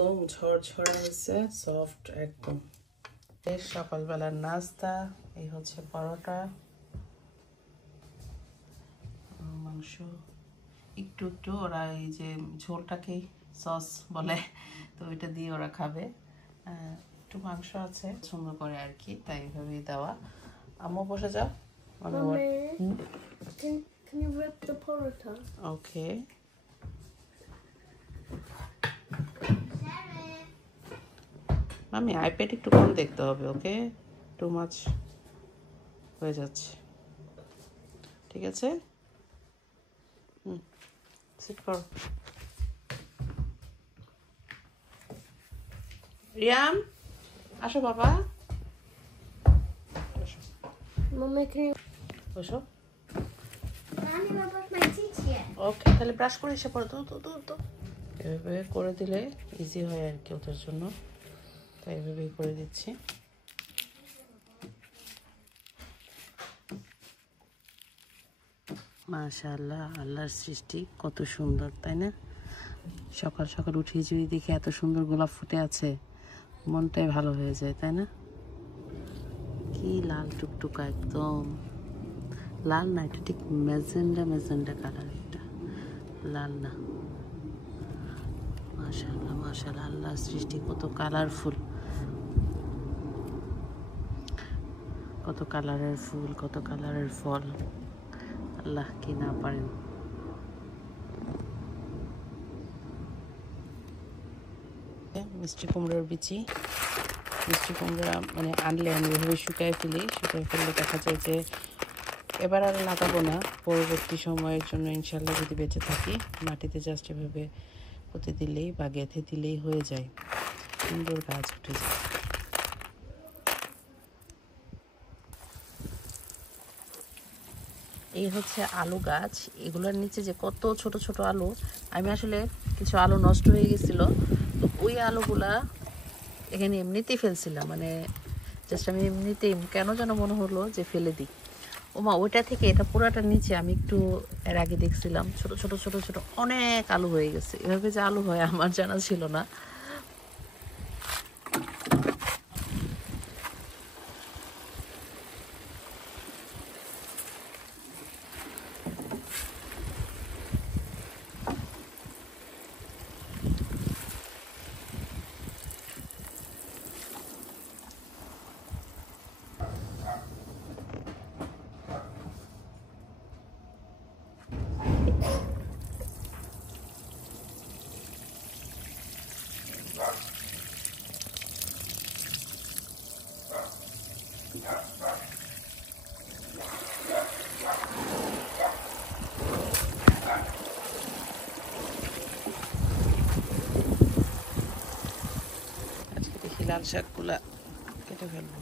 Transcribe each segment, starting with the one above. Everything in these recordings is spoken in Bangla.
একদম ঝরঝরা হয়েছে, সফট একদম। সকালবেলার নাস্তা এই হচ্ছে পরোটা, মাংস একটু একটু, ওরা এই যে ঝোলটাকেই সস বলে, তো ওইটা দিয়ে ওরা খাবে। একটু মাংস আছে সুন্দর করে আর কি, তাই এভাবেই দেওয়া। আম্মু বসে যাও। Can you rip the porota? ওকে। মামি আইপ্যাড একটু কম দেখতে হবে, ওকে? টু মাচ হয়ে যাচ্ছে, ঠিক আছে? সিট করো। রিয়াম আসো বাবা, Mama, can you... বসো। Mommy, I brush my teeth yet. ওকে, তাহলে ব্রাশ করে এসে পড়ো। তো এভাবে করে দিলে ইজি হয় আর কি ওদের জন্য, তাই এভাবেই করে দিচ্ছি। মাশাআল্লাহ, আল্লাহর সৃষ্টি কত সুন্দর, তাই না? সকাল সকাল উঠে যদি দেখি এত সুন্দর গোলাপ ফুটে আছে, মনটাই ভালো হয়ে যায়, তাই না? কি লাল টুকটুকা, একদম লাল না, এটা ঠিক ম্যাজেন্ডা কালার, এটা লাল না। মাশাআল্লাহ মাশাআল্লাহ, আল্লাহর সৃষ্টি কত কালারফুল, কত কালারের ফুল, কত কালারের ফল, আল্লাহ কি না পারেন। মিষ্টি কুমড়োর বিচি, মিষ্টি কুমড়া মানে আনলে আমি এভাবে শুকায় ফেললে দেখা যায় যে এবার আর লাগাবো না, পরবর্তী সময়ের জন্য ইনশাল্লাহ যদি বেঁচে থাকি মাটিতে জাস্ট এভাবে পুঁতে দিলেই বা গেঁথে দিলেই হয়ে যায়, সুন্দর গাছ উঠে যায়। এই হচ্ছে আলু গাছ, এগুলোর নিচে যে কত ছোট ছোট আলু, আমি আসলে কিছু আলু নষ্ট হয়ে গেছিলো, তো ওই আলুগুলা এখানে এমনিতেই ফেলছিলাম, মানে জাস্ট আমি এমনিতেই কেন যেন মনে হলো যে ফেলে দিই। ওমা, ওইটা থেকে এটা পুরাটা নিচে আমি একটু এর আগে দেখছিলাম ছোট ছোট ছোট ছোট অনেক আলু হয়ে গেছে। এভাবে যে আলু হয় আমার জানা ছিল না। লাল শাকগুলা কেটে ফেলবো।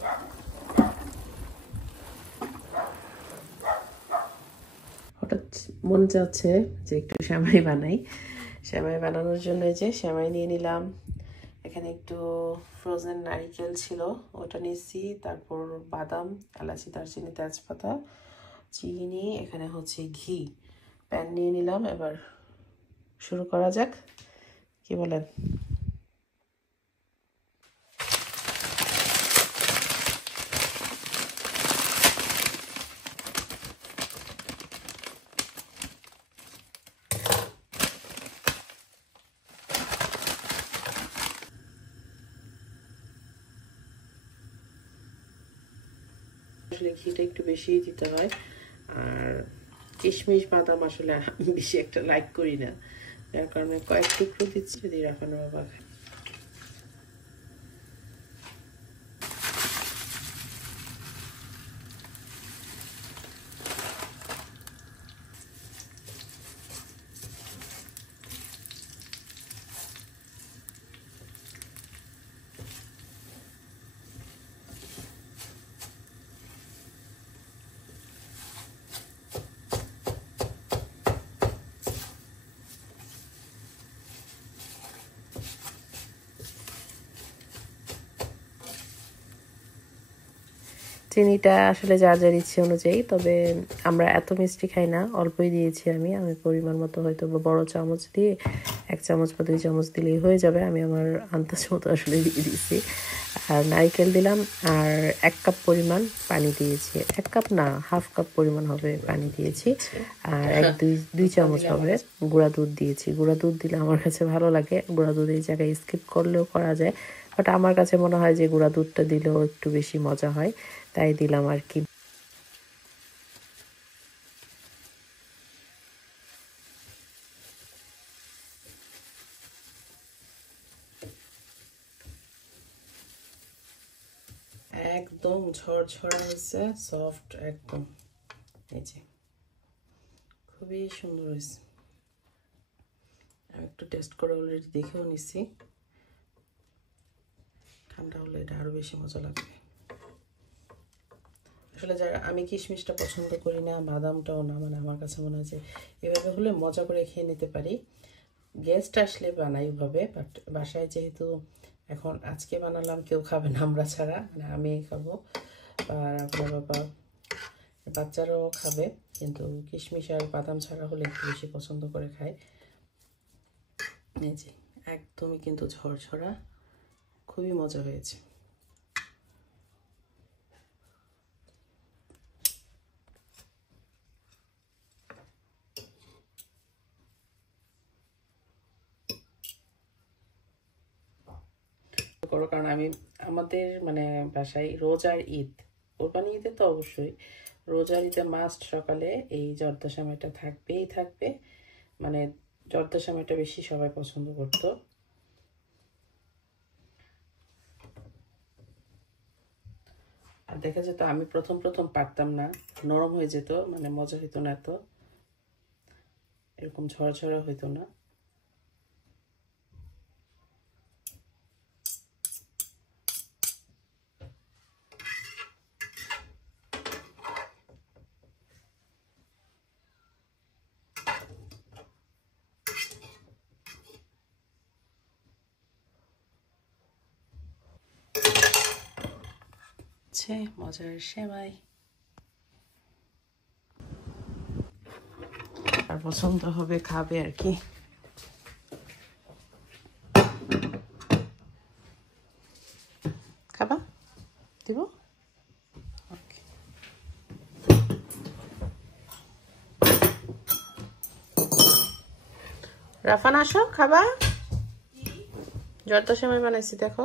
হঠাৎ মন চাচ্ছে যে একটু সেমাই বানাই। সেমাই বানানোর জন্য যে সেমাই নিয়ে নিলাম, এখানে একটু ফ্রোজেন নারিকেল ছিল ওটা নিয়েছি, তারপর বাদাম, এলাচি, দারচিনি, তেজপাতা, চিনি, এখানে হচ্ছে ঘি। প্যান নিয়ে নিলাম, এবার শুরু করা যাক, কি বলেন? আসলে ঘিটা একটু বেশিই দিতে হয়, আর কিশমিশ বাদাম আসলে বেশি একটা লাইক করি না, যার কারণে কয়েক টুকরো দিচ্ছি, যদি রাফানো বাবা খায়। চিনিটা আসলে যার যার ইচ্ছে অনুযায়ী, তবে আমরা এত মিষ্টি খাই না, অল্পই দিয়েছি আমি পরিমাণ মতো হয়তো বড় চামচ দিয়ে 1 চামচ বা 2 চামচ দিলেই হয়ে যাবে। আমি আমার আন্দাজ মতো আসলে দিয়ে দিয়েছি। আর নারকেল দিলাম, আর 1 কাপ পরিমাণ পানি দিয়েছি। 1 কাপ না, হাফ কাপ পরিমাণ হবে পানি দিয়েছি। আর 2 চামচ হবে গুঁড়া দুধ দিয়েছি। গুঁড়া দুধ দিলে আমার কাছে ভালো লাগে। গুঁড়া দুধ এই জায়গায় স্কিপ করলেও করা যায়, বাট আমার কাছে মনে হয় যে গুঁড়া দুধটা দিলেও একটু বেশি মজা হয়, তাই দিলাম আর কি। একদম ঝরঝরা হয়েছে, সফট একদম। এই যে খুবই সুন্দর হয়েছে। আমি একটু টেস্ট করে অলরেডি দেখেও নিছি। ঠান্ডা হলে এটা আরো বেশি মজা লাগবে। আসলে যারা, আমি কিশমিশটা পছন্দ করি না, বাদামটাও না, মানে আমার কাছে মনে হয় যে এভাবে হলে মজা করে খেয়ে নিতে পারি। গেস্ট আসলে বানাই ওভাবে, বাট বাসায় যেহেতু এখন আজকে বানালাম, কেউ খাবে না আমরা ছাড়া, মানে আমি খাবো আর আপনার বাবা, বাচ্চারাও খাবে, কিন্তু কিশমিশ আর বাদাম ছাড়া হলে একটু বেশি পছন্দ করে খায়। এই যে একদমই কিন্তু ঝরঝরা, খুবই মজা হয়েছে। করো, কারণ আমি আমাদের মানে বাসায় রোজার ঈদ, কোরবানি ঈদে তো অবশ্যই, রোজার ঈদে মাস্ট সকালে এই জর্দা সেমাইটা থাকবেই থাকবে। মানে জর্দা সেমাইটা বেশি সবাই পছন্দ করতো। আর দেখা যেত আমি প্রথম পারতাম না, নরম হয়ে যেত, মানে মজা হইতো না, এত এরকম ঝরঝরা হইতো না। মজার সেমাই আর পছন্দ হবে, খাবে আর কি। খাবা দিব? রাফান আসো, খাবা? জর্দা সেমাই বানাইছি, দেখো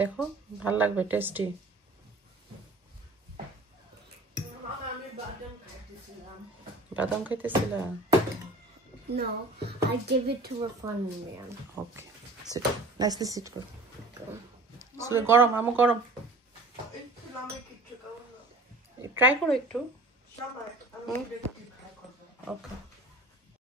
দেখো, ভাল লাগবে, টেস্টি। বাদাম খাইতেছিলা? No, I give it to a fun man. Okay, sit, nicely sit করো। আসলে গরম, আমু গরম, ট্রাই করো একটু। ওকে।